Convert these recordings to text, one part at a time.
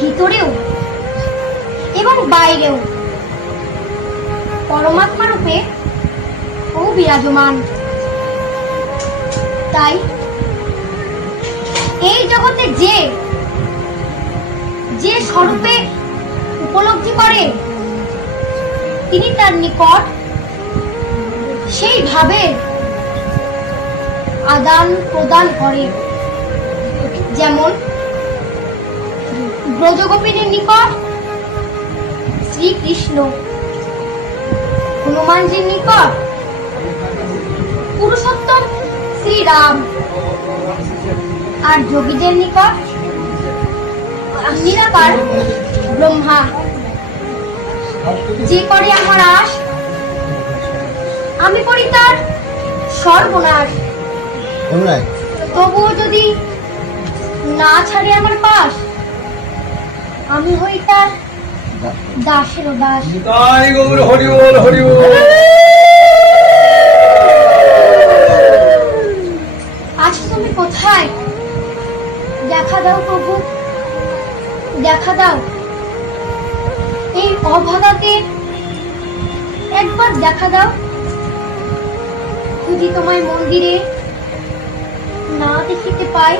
ভিতরেও এবং বাইরেও পরমাত্মা রূপে ও বিরাজমান। তাই এই জগতে যে যে স্বরূপে উপলব্ধি করে তিনি তার নিকট সেই ভাবে আদান প্রদান করে। যেমন ব্রজগোপিনীর নিকট শ্রীকৃষ্ণ, হনুমানজির নিকট পুরুষোত্তম শ্রীরাম, আর যোগীদের নিকট নিরাকার ব্রহ্মা। যে করে আমার আশ, আমি করি তার সর্বনাশ। তবুও যদি না ছাড়ে আমার পাশ, আমি হই তার দাসেরও দাস। আজ তুমি কোথায়? দেখা দাও প্রভু, দেখা দাও। এই অভাগাকে একবার দেখা দাও। যদি তোমায় মন্দিরে না দেখিতে পাই,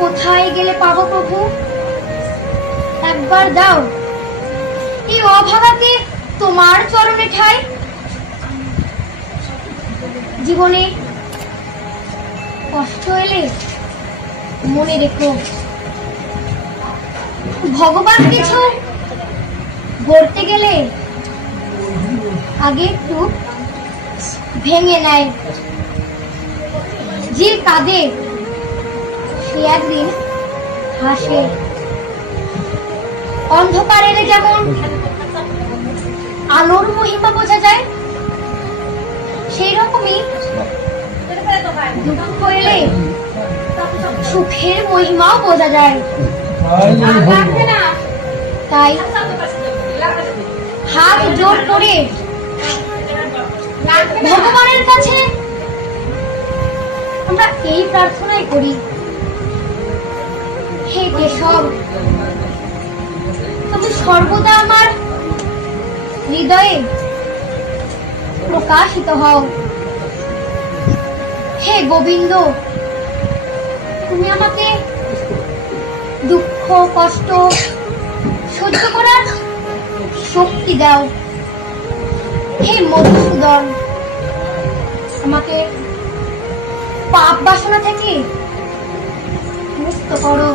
কোথায় গেলে পাবো প্রভু? একবার দাও এই অভাগাকে তোমার চরণে ঠাই। জীবনে কষ্ট এলে মনে রেখো, ভগবান কিছু গড়তে গেলে আগে একটু ভেঙে নেয়। যে কাঁদে সে একদিন হাসে। অন্ধকার এলে যেমন আলোর মহিমা বোঝা যায়, সেই রকমই দুঃখ এলে সুখের মহিমাও বোঝা যায়। তাই হাত জোর করে ভগবানের কাছে আমরা এই প্রার্থনাই করি, হে কেশব, তুমি সর্বদা আমার হৃদয়ে প্রকাশিত হও। হে গোবিন্দ, তুমি আমাকে দুঃখ কষ্ট সহ্য করার শক্তি দাও। হে মধুসূদন, আমাকে পাপ বাসনা থেকে মুক্ত করো।